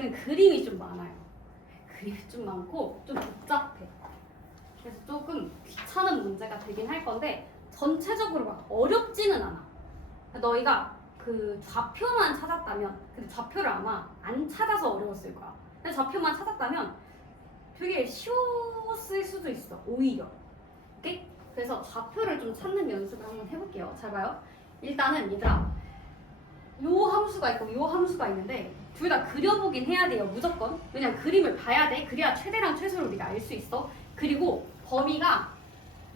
여기는 그림이 좀 많아요. 그림이 좀 많고 좀 복잡해. 그래서 조금 귀찮은 문제가 되긴 할 건데 전체적으로 막 어렵지는 않아. 너희가 그 좌표만 찾았다면, 근데 좌표를 아마 안 찾아서 어려웠을 거야. 근데 좌표만 찾았다면 되게 쉬웠을 수도 있어, 오히려. 오케이? 그래서 좌표를 좀 찾는 연습을 한번 해볼게요. 잘 봐요. 일단은 얘들아, 요 함수가 있고 요 함수가 있는데 둘 다 그려보긴 해야 돼요, 무조건. 왜냐면 그림을 봐야 돼. 그래야 최대랑 최소를 우리가 알 수 있어. 그리고 범위가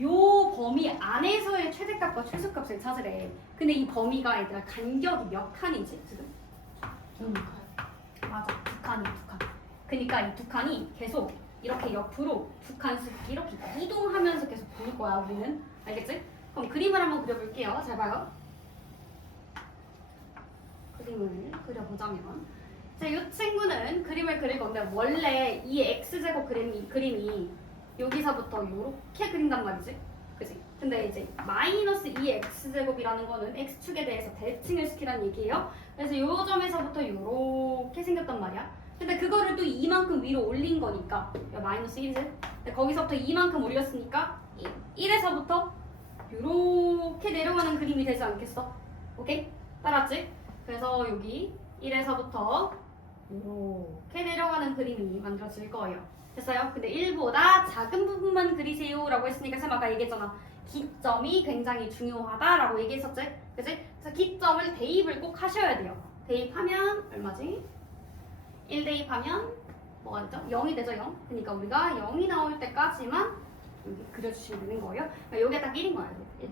요 범위 안에서의 최대값과 최소값을 찾으래. 근데 이 범위가 얘들아 간격이 몇 칸이지 지금? 맞아, 두 칸이 두 칸. 그러니까 이 두 칸이 계속 이렇게 옆으로 두 칸씩 이렇게 이동하면서 계속 볼 거야 우리는. 알겠지? 그럼 그림을 한번 그려볼게요. 잘 봐요. 그림을 그려보자면 이 친구는 그림을 그릴 건데 원래 이 x제곱 그림이 여기서부터 이렇게 그린단 말이지. 그지? 근데 이제 마이너스 2x제곱이라는 거는 x축에 대해서 대칭을 시키라는 얘기예요. 그래서 요 점에서부터 이렇게 생겼단 말이야. 근데 그거를 또 이만큼 위로 올린 거니까 마이너스 1이지? 근데 거기서부터 이만큼 올렸으니까 1에서부터 이렇게 내려가는 그림이 되지 않겠어? 오케이? 따라왔지? 그래서 여기 1에서부터 이렇게 내려가는 그림이 만들어질 거예요. 됐어요? 근데 1보다 작은 부분만 그리세요 라고 했으니까 쌤 아까 얘기했잖아. 기점이 굉장히 중요하다라고 얘기했었지? 그치? 그래서 기점을 대입을 꼭 하셔야 돼요. 대입하면 얼마지? 1 대입하면 뭐가 되죠? 0이 되죠, 0. 그러니까 우리가 0이 나올 때까지만 여기 그려주시면 되는 거예요. 그러니까 여기가 딱 1인 거야, 1.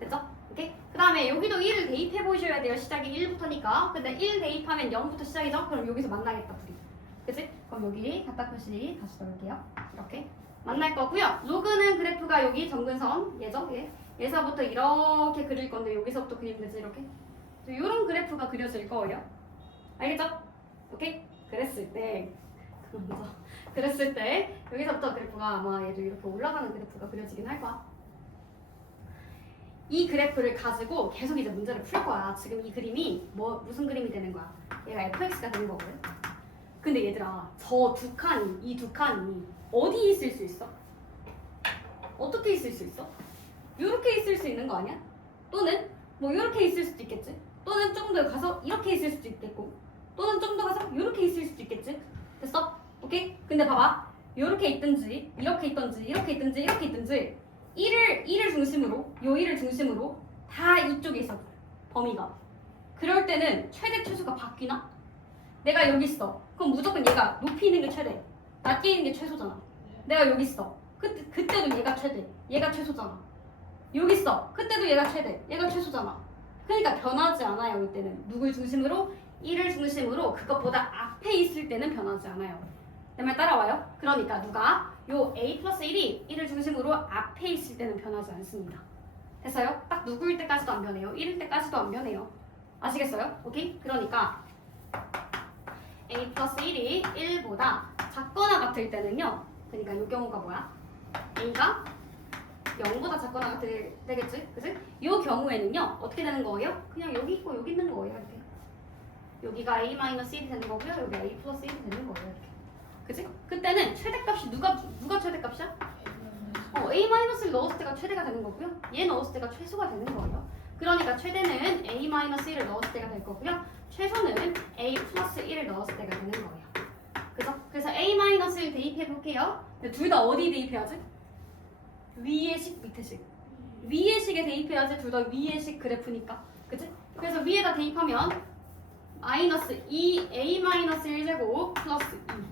됐죠? 오케이? 그 다음에 여기도 1을 대입해 보셔야 돼요. 시작이 1부터니까. 근데 1 대입하면 0부터 시작이죠? 그럼 여기서 만나겠다, 둘이. 그치? 그럼 여기 각각 표시 다시 넣을게요. 이렇게 만날 거고요. 로그는 그래프가 여기 점근선 얘죠? 얘서부터 이렇게 그릴 건데 여기서부터 그리면 되지, 이렇게. 이런 그래프가 그려질 거예요. 알겠죠? 오케이? 그랬을 때 여기서부터 그래프가 아마 얘도 이렇게 올라가는 그래프가 그려지긴 할 거야. 이 그래프를 가지고 계속 이제 문제를 풀 거야. 지금 이 그림이 무슨 그림이 되는 거야? 얘가 fx가 되는 거거든. 근데 얘들아, 이 두 칸이 어디 있을 수 있어? 어떻게 있을 수 있어? 이렇게 있을 수 있는 거 아니야? 또는 뭐 이렇게 있을 수도 있겠지? 또는 좀 더 가서 이렇게 있을 수도 있겠고, 또는 좀 더 가서 이렇게 있을 수도 있겠지? 됐어? 오케이? 근데 봐봐, 이렇게 있든지 이렇게 있든지 이렇게 있든지 이렇게 있든지 1을 중심으로, 요 1을 중심으로 다 이쪽에 있어, 범위가. 그럴 때는 최대 최소가 바뀌나? 내가 여기 있어. 그럼 무조건 얘가 높이 있는 게 최대, 낮게 있는 게 최소잖아. 내가 여기 있어. 그때도 얘가 최대, 얘가 최소잖아. 여기 있어. 그때도 얘가 최대, 얘가 최소잖아. 그러니까 변하지 않아요. 이때는 누굴 중심으로? 1을 중심으로 그것보다 앞에 있을 때는 변하지 않아요. 내 말 따라와요? 그러니까 누가? 요 a 플러스 1이 1을 중심으로 앞에 있을 때는 변하지 않습니다. 됐어요? 딱 누구일 때까지도 안 변해요. 1일 때까지도 안 변해요. 아시겠어요? 오케이? 그러니까 a 플러스 1이 1보다 작거나 같을 때는요. 그러니까 이 경우가 뭐야? a가 0보다 작거나 같을 때겠지? 그치? 이 경우에는요. 어떻게 되는 거예요? 그냥 여기 있고 여기 있는 거예요. 이렇게. 여기가 a-1이 되는 거고요. 여기 a 플러스 1이 되는 거예요. 이렇게. 그치? 그때는 최대값이 누가 최대값이야? a-를 넣었을 때가 최대가 되는 거고요. 얘 넣었을 때가 최소가 되는 거예요. 그러니까 최대는 a-1을 넣었을 때가 될 거고요. 최소는 a 플러스 1을 넣었을 때가 되는 거예요. 그죠? 그래서 a-를 대입해 볼게요. 둘 다 어디 대입해야지? 위의 식, 밑의 식. 위의 식에 대입해야지. 둘 다 위의 식 그래프니까. 그치? 그래서 위에다 대입하면 마이너스 2a-1제곱 플러스 2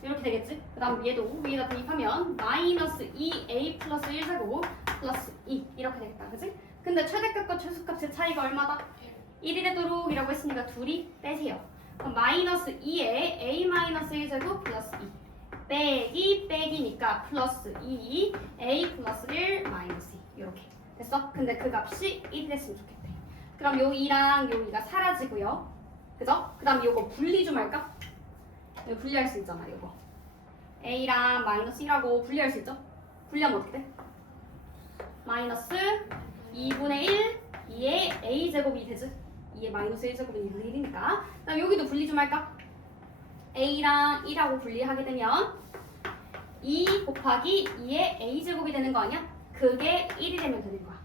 이렇게 되겠지? 그 다음 얘도 위에다 대입하면 마이너스 2a 플러스 1제곱 플러스 2 이렇게 되겠다. 그치? 근데 최대값과 최소값의 차이가 얼마다? 1이 되도록 이라고 했으니까 둘이 빼세요. 그럼 마이너스 2에 a-1제곱 플러스 2 빼기니까 플러스 2 a 플러스 1 마이너스 2 이렇게 됐어? 근데 그 값이 1이 됐으면 좋겠대. 그럼 요 2랑 요 2가 사라지고요. 그죠? 그 다음 요거 분리 좀 할까? 이거 분리할 수 있잖아. 요거 a랑 마이너스 1하고 분리할 수 있죠? 분리하면 어떻게 돼? 마이너스 2분의 1 2의 a제곱이 되지? 2의 마이너스 1제곱은 2분의 1이니까. 그다음 여기도 분리 좀 할까? a랑 1하고 분리하게 되면 2 곱하기 2의 a제곱이 되는 거 아니야? 그게 1이 되면 되는 거야.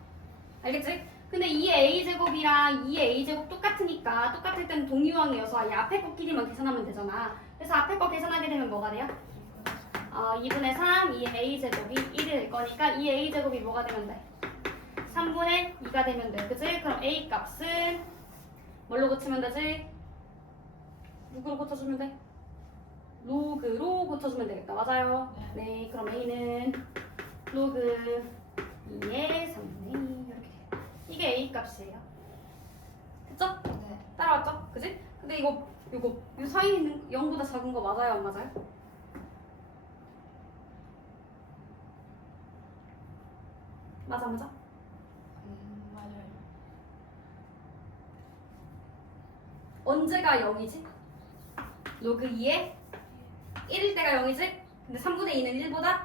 알겠지? 근데 2의 a제곱이랑 2의 a제곱 똑같으니까 똑같을 때는 동유형이어서 이 앞에 거끼리만 계산하면 되잖아. 그래서 앞에 거 계산하게 되면 뭐가 돼요? 2분의 3, 2의 a제곱이 1이 될 거니까 2의 a제곱이 뭐가 되면 돼? 3분의 2가 되면 돼. 그치? 그럼 a 값은 뭘로 고치면 되지? 누구로 고쳐주면 돼? 로그로 고쳐주면 되겠다. 맞아요? 네, 그럼 a는 로그 2의 3분의 2 이렇게. 이게 a 값이에요. 됐죠? 네. 따라왔죠? 그지? 근데 이거 이 사이에 있는 0보다 작은 거 맞아요? 안 맞아요? 맞아. 맞아요. 언제가 0이지? 로그 2에 1일 때가 0이지? 근데 3분의 2는 1보다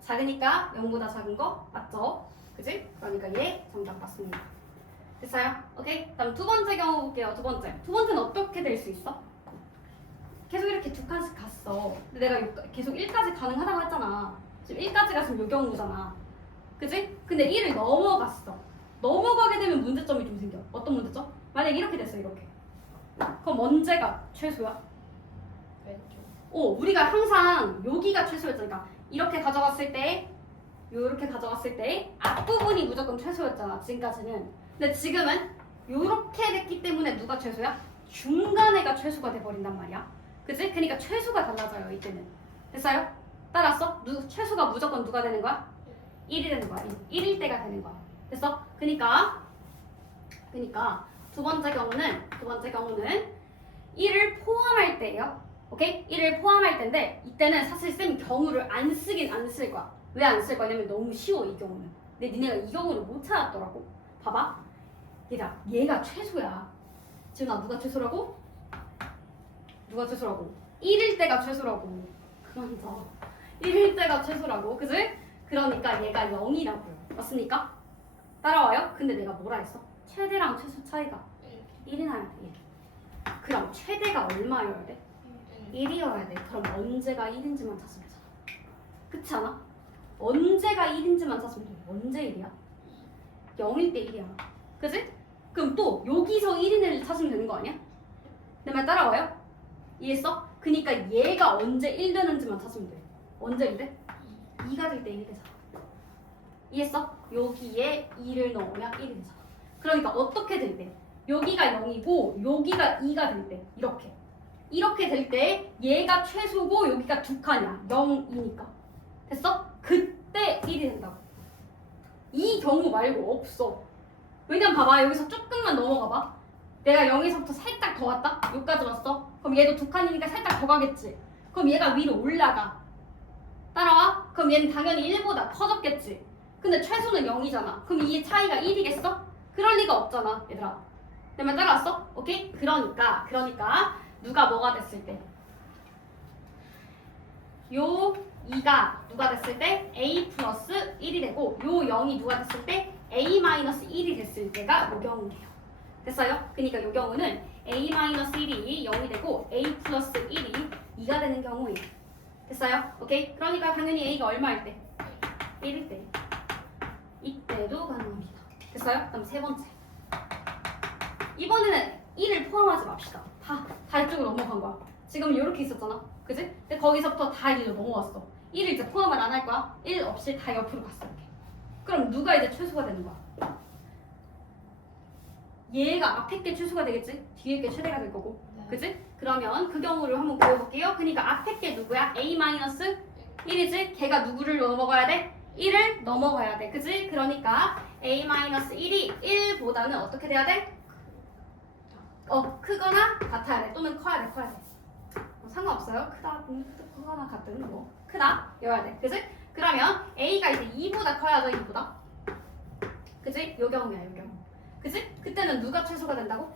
작으니까 0보다 작은 거 맞죠? 그지? 그러니까 얘 정답 맞습니다. 됐어요? 오케이? 다음 두 번째 경우 볼게요. 두 번째는 어떻게 될 수 있어? 계속 이렇게 두 칸씩 갔어. 근데 내가 계속 1까지 가능하다고 했잖아. 지금 1까지 갔으면 요 경우잖아. 그지? 근데 1을 넘어갔어. 넘어가게 되면 문제점이 좀 생겨. 어떤 문제점? 만약에 이렇게 됐어, 이렇게. 그럼 언제가 최소야? 왼쪽. 우리가 항상 여기가 최소였잖아. 이렇게 가져갔을 때, 요렇게 가져갔을 때 앞부분이 무조건 최소였잖아, 지금까지는. 근데 지금은 요렇게 됐기 때문에 누가 최소야? 중간에가 최소가 돼버린단 말이야. 그치? 그러니까 최소가 달라져요, 이때는. 됐어요? 따랐어? 최소가 무조건 누가 되는 거야? 1이 되는 거야. 1일 때가 되는 거야. 됐어? 그러니까 두 번째 경우는 1을 포함할 때예요. 오케이? 1을 포함할 때인데 이때는 사실 쌤 경우를 안 쓰긴 안 쓸 거야. 왜 안 쓸 거냐면 너무 쉬워, 이 경우는. 근데 니네가 이 경우를 못 찾았더라고. 봐봐. 얘가 최소야. 지훈아, 누가 최소라고? 1일 때가 최소라고. 그만 둬. 1일 때가 최소라고. 그지? 그러니까 얘가 0이라고요. 맞습니까? 따라와요? 근데 내가 뭐라 했어? 최대랑 최소 차이가 1이나야 돼. 그럼 최대가 얼마여야 돼? 1이어야 돼. 그럼 언제가 1인지만 찾으면 되잖아. 그렇지 않아? 언제가 1인지만 찾으면 돼. 언제 1이야? 0일 때 1이야. 그지? 그럼 또 여기서 1인 애를 찾으면 되는 거 아니야? 내 말 따라와요? 이해했어? 그니까 얘가 언제 1 되는지만 찾으면 돼. 언제 1 돼? 2가 될 때 1이 되잖아. 이해했어? 여기에 2를 넣으면 1이 되잖아. 그러니까 어떻게 될 때? 여기가 0이고 여기가 2가 될 때 이렇게 될 때 얘가 최소고 여기가 두 칸이야. 0이니까. 됐어? 그때 1이 된다고. 이 경우 말고 없어. 왜냐면 봐봐, 여기서 조금만 넘어가 봐. 내가 0에서부터 살짝 더 왔다? 여기까지 왔어. 그럼 얘도 두 칸이니까 살짝 더 가겠지. 그럼 얘가 위로 올라가. 따라와? 그럼 얘는 당연히 1보다 커졌겠지. 근데 최소는 0이잖아. 그럼 이 차이가 1이겠어? 그럴 리가 없잖아, 얘들아. 내 말 따라왔어? 오케이? 그러니까 누가 뭐가 됐을 때? 요 2가 누가 됐을 때? a 플러스 1이 되고 요 0이 누가 됐을 때? a 마이너스 1이 됐을 때가 요 경우예요. 됐어요? 그러니까 요 경우는 a 마이너스 1이 0이 되고 a 플러스 1이 2가 되는 경우예요. 됐어요? 오케이? 그러니까 당연히 a가 얼마일 때? 1일 때. 이때도 가능합니다. 됐어요? 그럼 세 번째. 이번에는 1을 포함하지 맙시다. 다 이쪽으로 넘어간 거야. 지금 이렇게 있었잖아. 그지? 근데 거기서부터 다 1로 넘어왔어. 1을 이제 포함을 안 할 거야. 1 없이 다 옆으로 갔어. 이렇게. 그럼 누가 이제 최소가 되는 거야? 얘가 앞에 게 최소가 되겠지? 뒤에 게 최대가 될 거고. 그지? 그러면 그 경우를 한번 보여볼게요. 그러니까 앞에 게 누구야? a-1이지? 걔가 누구를 넘어가야 돼? 1을 넘어가야 돼. 그지? 그러니까 a-1이 1보다는 어떻게 돼야 돼? 크거나 같아야 돼. 또는 커야 돼. 상관없어요. 크거나 같은 뭐 크다 여야 돼. 그지? 그러면 a가 이제 2보다 커야죠. 2보다. 그지? 요 경우야, 요 경우. 그지? 그때는 누가 최소가 된다고?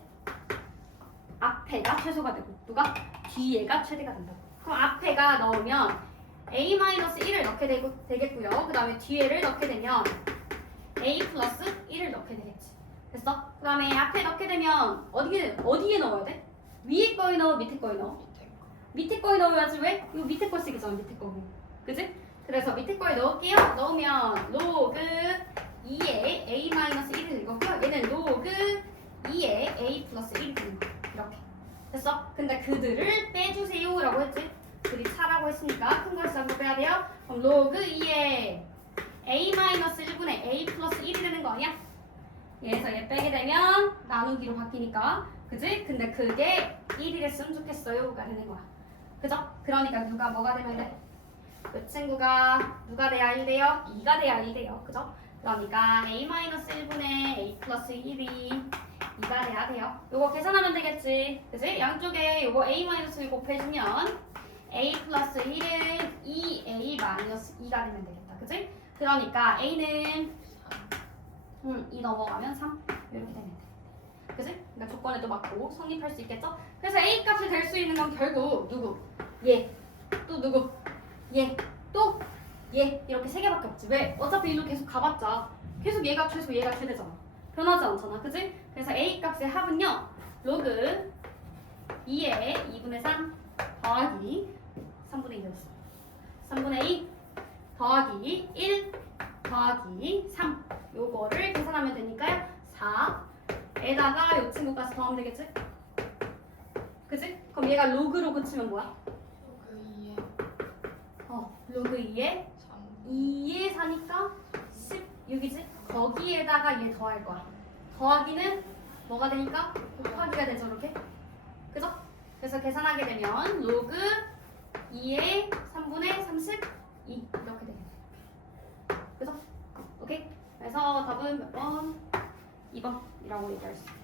앞에가 최소가 되고 누가? 뒤에가 최대가 된다고. 그럼 앞에가 넣으면 a-1을 넣게 되겠고요. 그 다음에 뒤에를 넣게 되면 a 플러스 1을 넣게 되겠지. 됐어? 그 다음에 앞에 넣게 되면 어디에 넣어야 돼? 위에 거에 넣어, 밑에 거에 넣어? 밑에 거에 넣어야지. 왜? 이거 밑에 거 쓰기잖아, 밑에 거고. 그지? 그래서 밑에 거에 넣을게요. 넣으면 로그 2에 a-1을 읽었고요. 얘는 로그 2에 a 플러스 1이 되는 거야. 이렇게. 됐어? 근데 그들을 빼주세요 라고 했지? 그들이 차라고 했으니까 큰 걸 써서 빼야 돼요. 그럼 로그 2에 a-1분의 a 플러스 1이 되는 거 아니야? 얘에서 얘 빼게 되면 나누기로 바뀌니까. 그지? 근데 그게 1이 됐으면 좋겠어요가 되는 거야. 그죠? 그러니까 누가 뭐가 되면 돼? 그 친구가 누가 돼야 1 돼요? 2가 돼야 1 돼요. 그죠? 그러니까 a-1분의 a 플러스 1이 2가 돼야 돼요. 요거 계산하면 되겠지. 그치? 양쪽에 요거 a-1 곱해주면 a 플러스 1은 2a 마이너스 2가 되면 되겠다. 그치? 그러니까 a는 2 넘어가면 3 이렇게 되면 돼. 그치? 그러니까 조건에도 맞고 성립할 수 있겠죠? 그래서 a 값이 될 수 있는 건 결국 누구? 얘. 또 누구? 얘. 또 얘. 이렇게 세 개밖에 없지. 왜? 어차피 일로 계속 가봤자 계속 얘가 최소 얘가 최대잖아. 변하지 않잖아. 그치? 그래서 a 값의 합은요. 로그 2에 2분의 3 더하기 3분의 2였어. 3분의 2 더하기 1 더하기 3 요거를 계산하면 되니까요. 4에다가 요 친구까지 더하면 되겠지? 그치? 그럼 얘가 로그로 그치면 뭐야? 로그 2에 2에 4니까 16이지? 거기에다가 얘 더할 거야. 더하기는 뭐가 되니까? 곱하기가 되죠, 이렇게? 그죠? 그래서 계산하게 되면 로그 2에 3분의 32 이렇게 되겠네. 그죠? 오케이? 그래서 답은 몇 번? 2번이라고 얘기할 수 있어요.